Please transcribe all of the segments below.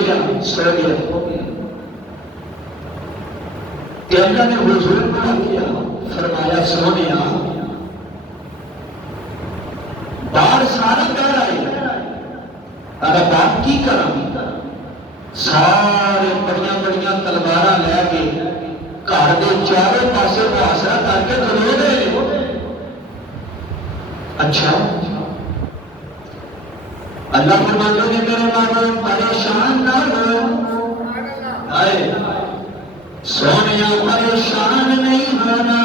لیٹیا سو گیا کہ اللہ نے حضور کو کیا فرمایا سونیا باہر سارا کہہ رہے اگر بات کی کرم سارے بڑیاں بڑیاں تلوارہ لے کے گھر کے چاروں پاسے محاصرہ کر کے کھلو گئے اچھا اللہ فرماتے ہیں میرے مانو پریشان نہ ہو آئے سونیا پریشان نہیں ہونا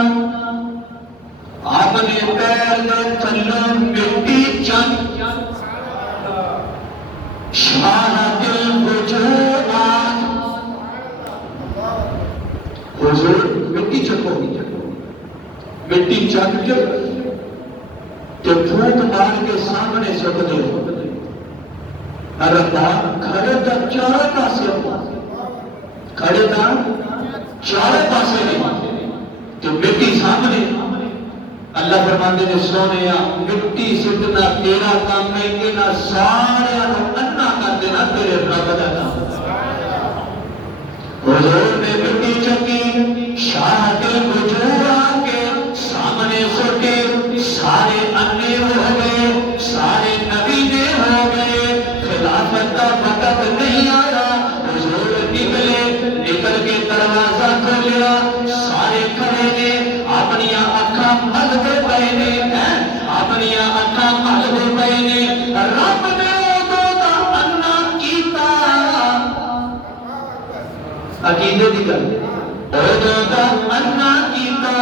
اپنے پیر میں تھلوں مٹی چند شاہد الوجوہات حضور مٹی چکو مٹی چک کے پھوٹ مار کے سامنے چک دے ربا کھڑے دا چاروں پاسے کھڑے دا چاروں پاسے نہیں تو مٹی سامنے اللہ فرماتے نے سونیا مٹی سٹنا تیرا کام نہیں کہ نہ سارے انا کر دینا تیرے رب دا کام حضور نے مٹی چکی شاہ کے وجوہ کے سامنے سٹے سارے انے ہو گئے سارے نبی نے ہو گئے خلافت کا وقت نہیں آیا حضور نکلے نکل کے دروازہ کھولیا سارے کھڑے نے اپنی آنکھاں ملتے پئے نے اپنی آنکھاں ملتے پئے نے رب نے ادو دا انا کیتا عقیدے دی گل ادو دا انا کیتا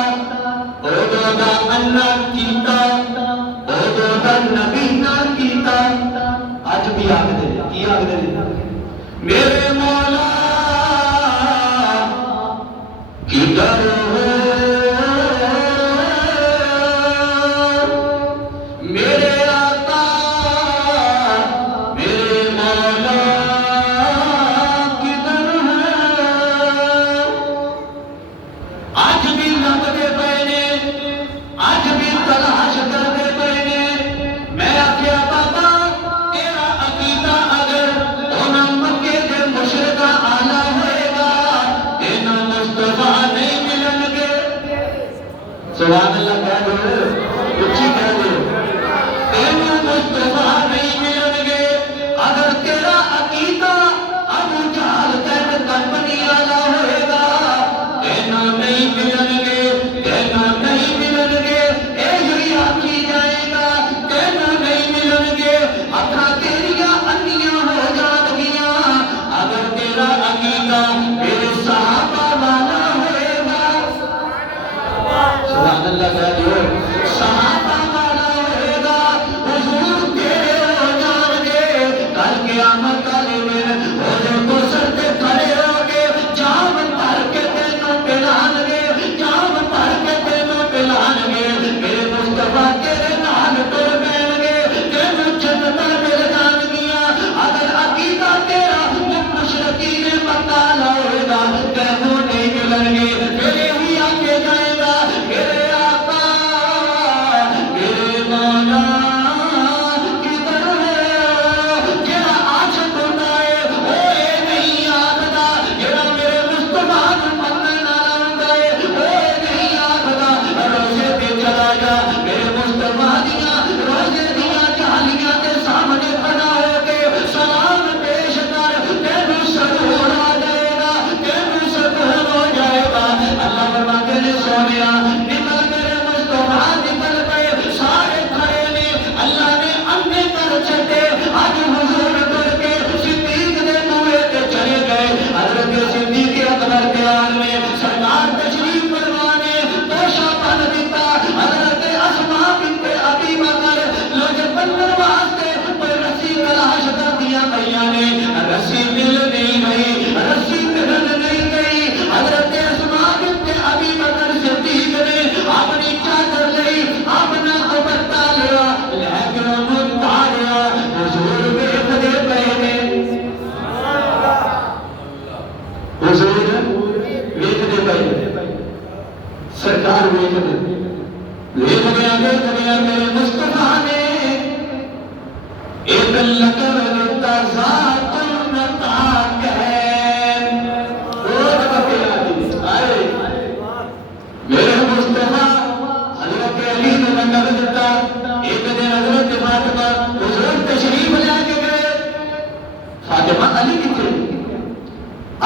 ادو دا انا کیتا ادو دا نبی نہ کیتا اج بھی آگ دے کی آگ دے میرے مولا کدھر ہو میرے آقا میرے مولا کدھر ہے آج بھی لبتے پہنے آج بھی تلاش کرتے پہنے میں آخیا بابا تیرا عقیدہ اگر انہاں مکے دے مشرکہ آلہ ہوئے گا انہاں مصطفیٰ نہیں ملن گے سبحان اللہ کہہ دو اچھی کہہ دو انہاں مصطفیٰ نہیں ملن گے اگر تیرا عقیدہ ابو جہل تین کمپنی آلہ ہوئے گا انہاں نہیں ملن گے انہاں نہیں ملن گے ایہی آکھی جائے گا انہاں نہیں ملن گے اکھا تیریاں انیاں ہو جان گیاں اگر تیرا عقیدہ میرے صحابہ والا ہوئے گا سبحان اللہ کہہ دو صحابہ والا ہوئے گا حضور تیرے ہو جان گے کل قیامت والے دن حضور کو سر پہ کھڑے ہو گے جام بھر کے تینوں پلان گے جام بھر کے تینوں پلان گے میرے مصطفیٰ تیرے نال ٹر پین گے تینوں جنتاں مل جان گیاں اگر عقیدہ تیرا مشرکین مکہ لا ہوئے گا تینوں نہیں ملن گے میرے ہی آگے جائے گا میرے آقا میرے مولا کدھر ہے جڑا عاشق ہوندا ہے وہ اے نہیں آکھدا جڑا میرے مصطفیٰ نوں منن والا ہوندا ہے وہ اے نہیں آکھدا روزے تے چلا جا میرے مصطفیٰ دیاں روزے دیاں جھالیاں دے سامنے کھڑا ہو کے سلام پیش کر تینوں سرور آ جائے گا تینوں سکون ہو جائے گا اللہ فرماتے نے سونیا نکل میرے مصطفیٰ نکل پئے سارے کھڑے نے اللہ نے انے کر چھٹے اج حضور کر کے صدیق دے کنویں تے چلے گئے حضرت صدیق اکبر کے آل میں سرکار تشریف فرمانے توشہ بن دیتا حضرت اسماء بنت ابی بکر لوگ بننے واسطے کوئی رسی تلاش کر دیا بھیا نے رسی مل نہیں رہی رسی ملن نہیں گئی حضرت اسماء بنت ابی بکر صدیق نے اپنی چادر لئی اپنا دوپٹہ لیا لے کے انہوں اتاریا حضور ویکھدے پئے نے حضور ویکھدے پئے سرکار ویکھدے ویکھدے میرے مصطفیٰ نے ایک لقب ذات النطاق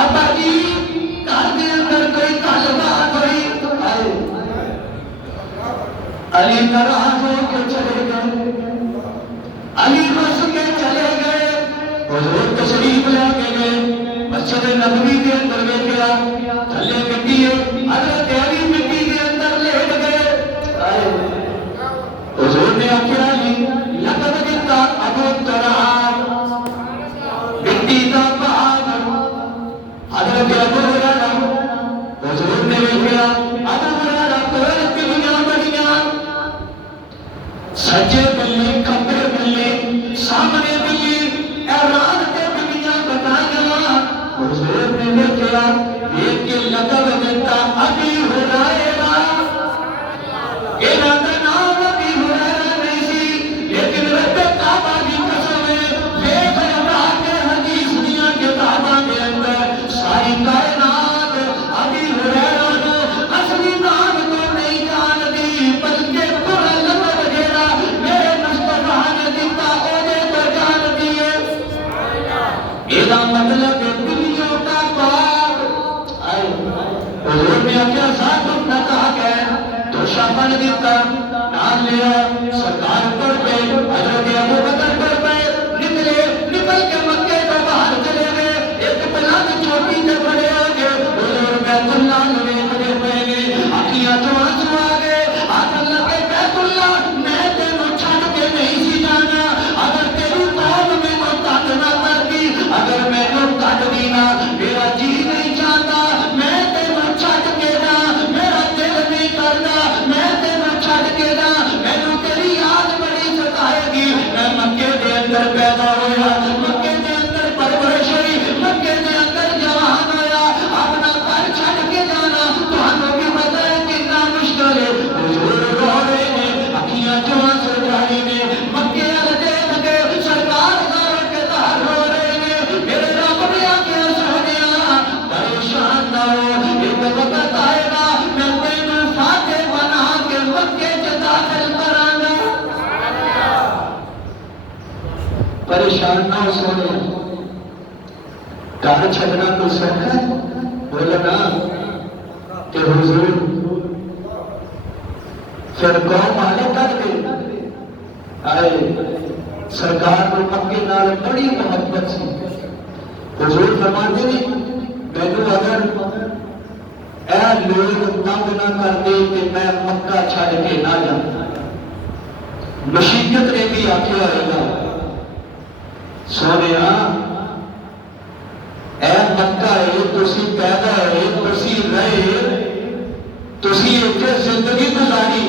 ابا جی گھر کے اندر کوئی گل بات ہوئی تو علی ناراض ہو کے چلے گئے، علی رس کے چلے گئے، حضور تشریف لے کے گئے، مسجد نبوی کے اندر لے گیا، تھلے مٹی ہے، حضرت علی مٹی کے اندر لیٹ گئے۔ حضور نے آخیا علی لقد جئت ابو تراب مٹی کا بہادر، حضرت ابو ہریرہ حضور نے دیکھا ابو ہریرہ کول پلیاں بڑیاں، سجے بلی کھبے بلی سامنے بلی اعلان کے بلیاں بتائیاں۔ حضور نے دیکھا ایک کے لقب دیتا ابی ہریرہ، انہاں دا نام ابی ہریرہ نہیں سی، لیکن رب کعبہ دی قسم ہے دیکھ اللہ کے حدیث دیاں کتاباں دے اندر ساری کائنات ابی ہریرہ نو اصلی نام تو نہیں جانتی، بلکہ پورا لقب جیڑا میرے مصطفیٰ نے دیتا اوہدے تو جانتی ہے۔ ایدہ مطلب بلیوں کا باپ۔ حضور نے آخیا ساتھ اپنا کہا گئے تو شاپن دیتا نام لیا، سرکار پر پہ حضرت ابو بکر پر پہ نکلے، نکل کے مکے تو باہر چلے گئے، ایک بلند چوٹی تے کھڑے ہو گئے، حضور بیت اللہ لوے کھڑے ہوئے گئے، آنکھیاں تو آنسو آ گئے، آخر لگے بیت اللہ میں تینوں چھڑ کے نہیں سی جانا، اگر تیری قوم میں نو تک نہ کرتی، اگر میں نو کٹ دینا میرا جی نہیں چاہتا، میں تینوں چھڑ کے جا، میرا دل نہیں کرتا میں تینوں چھڑ کے جا، میں نو تیری یاد بڑی ستائے گی۔ میں مکے دے اندر پیدا ہویا، مکے دے اندر پرورش ہوئی، مکے دے اندر جوان ہویا، اپنا گھر چھڑ کے جانا تہانوں بھی پتہ ہے کتنا مشکل ہے۔ حضور رو رہے ہیں، اکھیاں چوں آنسو جاری نے، مکے والے دیکھ کے سرکار غار کے تحت رو رہے ہیں۔ میرے رب نے آخیا سونیا پریشان نہ ہو، ایک وقت آئے گا میں تینوں فاتح بنا کے مکے چ داخل کراں گا۔ پریشان نہ ہو سونے، گھر چھڈنا کوئی سوکھا ہے؟ بولو نا کہ حضور پھر قوم والے کر کے آئے، سرکار کو مکے نال بڑی محبت سی۔ حضور فرماتے ہیں مینوں اگر اے لوگ تنگ نہ کر دے کہ میں مکہ چھڈ کے نہ جاؤں، مشیت نے بھی آخیا ہوئے گا سونیا اے مکہ ہے تسی پیدا ہے تسی رہے تسی اتنے زندگی گزاری،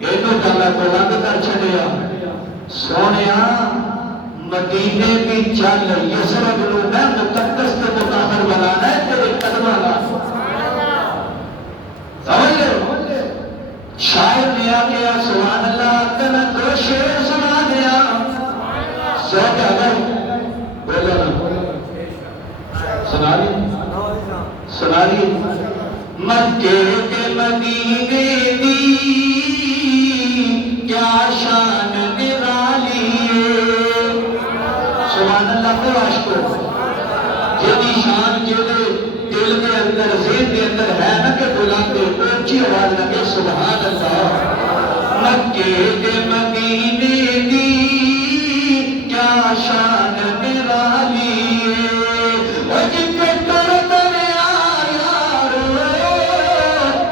اینو تو میں بلند کر چھڈیا۔ سونیا مدینے کی چل یسرب نو میں مقدس تے مطہر بنانا ہے تیرے قدماں نال۔ سمجھ لو شاعر نے آخیا سبحان اللہ تے میں دو شعر سنا دیا، سوچ اگر بولو نا سنا لی مکے کے مدینے دی کیا شان نرالی ہے۔ سبحان اللہ کو عاشقو جیدی شان جیدے دل کے اندر ذہن کے اندر ہے نا کہ بلاتے اونچی آواز لگے سبحان اللہ۔ مکے کے مدینے دی کیا شان نرالی ہے، وہ جتے کرد میں آیا رو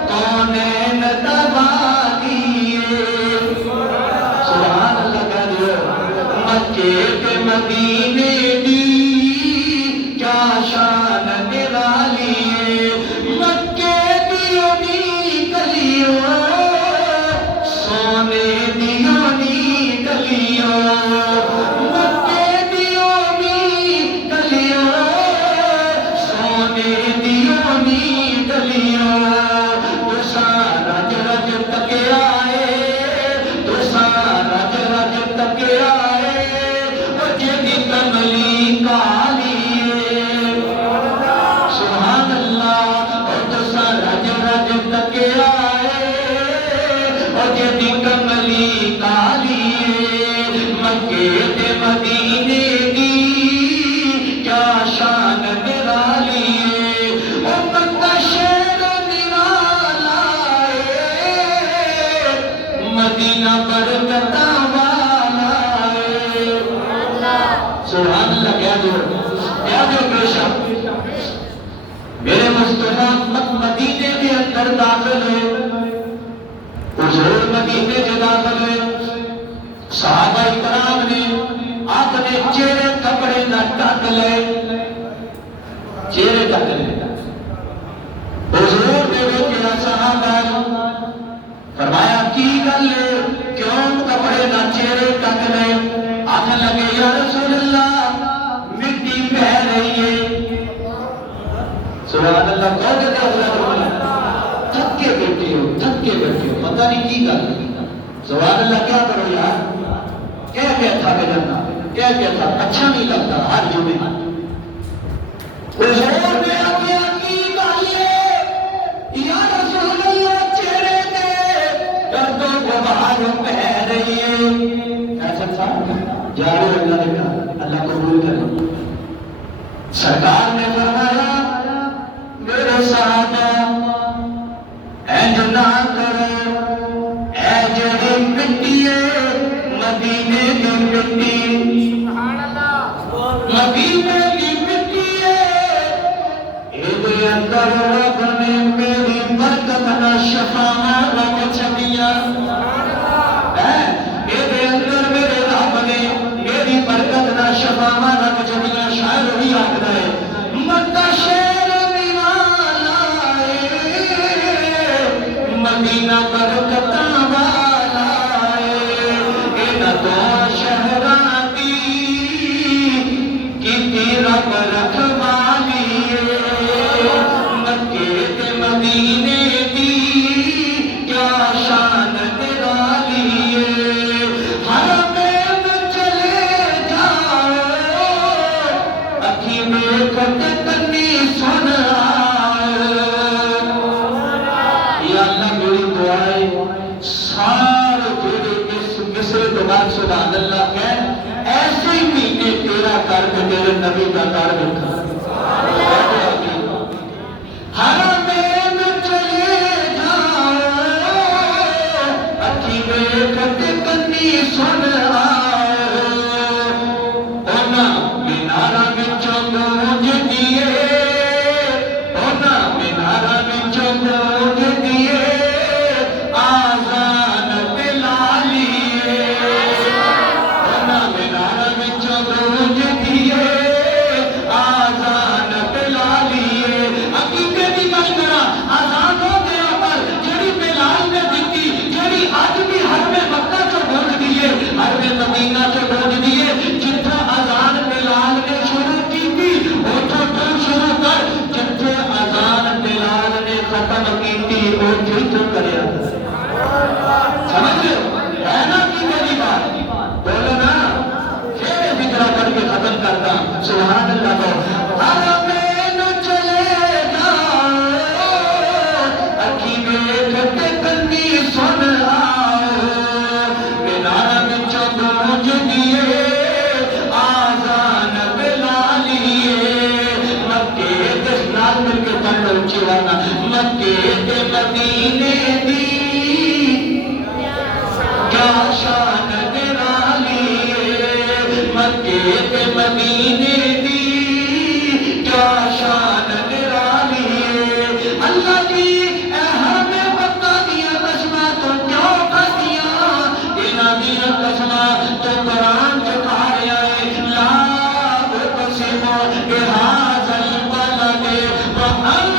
کونین دبانی ہے۔ سبحان اللہ کہہ دیو مکے کے مدینے دی کیا شان نرالی ہے، مکے دیو نی گلیوں سونے دیو نی گلیوں، مکے دیو نی گلیوں سونے دیو نی گلیوں، تساں رج رج تکے آئے، تساں رج رج تکے آئے، وہ جیدی کملی کالی ہے۔ شان نرالی ہے، امت کا شیر نرالا ہے، مدینہ برکتاں والا ہے۔ سبحان اللہ، کیا جو بے شک میرے مصطفیٰ مدینے کے اندر داخل ہے، حضور مدینے کے داخل ہے، صحابہ کرام نے اپنے چہرے کپڑے نہ ڈھک لے، چہرے ڈھک لے۔ حضور نے دیکھا صحابہ، فرمایا کی گل ہے، کیوں کپڑے نہ چہرے ڈھک لے؟ آنے لگے یا رسول اللہ مٹی بہ رہی ہے۔ سبحان اللہ، کہو کہ تھک کے بیٹھے ہو، تھک کے بیٹھے ہو، پتہ نہیں کی گل۔ سبحان اللہ، کیا کرو یار، کیا تھا بجنا، کیا تھا، اچھا نہیں لگتا ہر جمعے۔ حضور نے آگیا کی گل ہے، یا رسول اللہ چہرے دے درد و غبار بہ رہی ہے۔ ایسا تھا جارو اللہ نے کہا، اللہ قبول کرے۔ سرکار نے فرمایا میرے صحابہ اینج نہ کرو، اے جڑی مٹی ہے مدینے کی مٹی، مدینے کی مٹی ہے، اے اندر رب نے میری برکت نہ شفاواں رکھ چھڈیاں، اے اندر میرے رب نے میری برکت نہ شفاواں رکھ چھڈیاں۔ شاعر وہی آکھدا ہے مکہ شہر نرالا ہے، مدینہ برکتاں والا ہے، انہاں دو شہراں دی کیتی رب رکھوالی ہے، مکے تے مدینے دی کیا شان نرالی ہے۔ حرمین چلے جاؤ اکھی ویکھ تے کنی سن آؤ۔ یا اللہ میری دعا ہے سارے جڑے اس مصر کے بعد سبحان اللہ کہیں ایسے ہی مہینے تیرا کر کے تیرے نبی کا کر دکھا۔ حرمین چلے جاؤ اکھی ویکھ تے کنی سن آؤ، اونا مینارہ وچوں گونج دیے، اونا مینارہ وچوں گونج دیے آذان بلالی ہے، اونا مینارہ وچوں گونج دیے آذان بلالی ہے۔ عقیدے دی گل کرا آزانوں دے عمل جڑی بلال نے دتی، جڑی اج بھی حرم مکہ چوں گونج دیے، حرم مدینہ چوں گونج دیے، جتھوں اذان بلال نے شروع کیتی اوتھوں تو شروع کر، جتھے اذان بلال نے ختم کیتی اوتھے تو کریا۔ سمجھ رہے ہو؟ ہے نا کی میری بات؟ بولو نا، پھر ذکر کر کے ختم کرتا۔ سبحان اللہ کو حرمین چلے جاؤ اکھی ویکھ تے کنی سن آؤ، مینارہ وچوں گونج دیے آذان بلالی ہے، مکے تے نال مل کے پڑھ لو اونچی آواز نال، مکے تے مدینے دی کیا شان نرالی ہے، مکے تے مدینے دی کیا شان نرالی ہے۔ اللہ جی اے حرم مکہ دیاں قسماں تو کیوں کھدیاں، انہاں دیاں قسماں تو قرآن چکھا رہا ہے، لا اقسم بہذا البلد وانت حل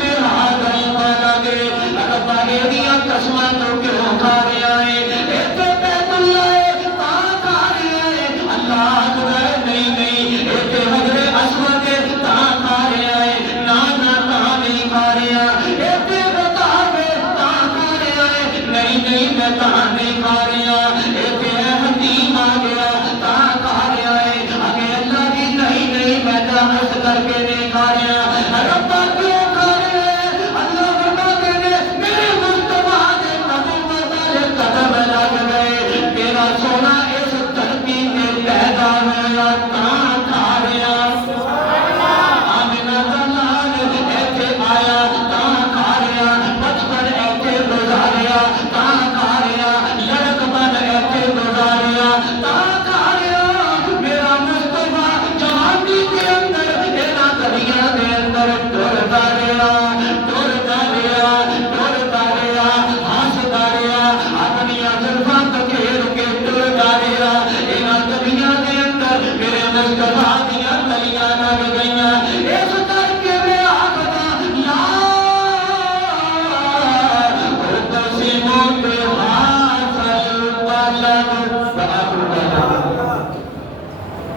بہذا البلد، رب دیاں قسماں تو کیوں کھا رہا ہے، ایتھے بیت اللہ ہے تاں کھا رہا ہے، اللہ اکبر نہیں نہیں، ایتھے حجر اسود ہے تاں کھا رہا ہے، نا نا تاں نہیں کھا رہا، ایتھے رکاب ہے تاں کھا رہا ہے، نہیں نہیں میں تاں نہیں کھا رہا، ایتھے حتیم آ گیا تاں کھا رہا ہے، اگے اللہ کی نہیں نہیں میں تاں ہنس کر کے نہیں کھا رہا۔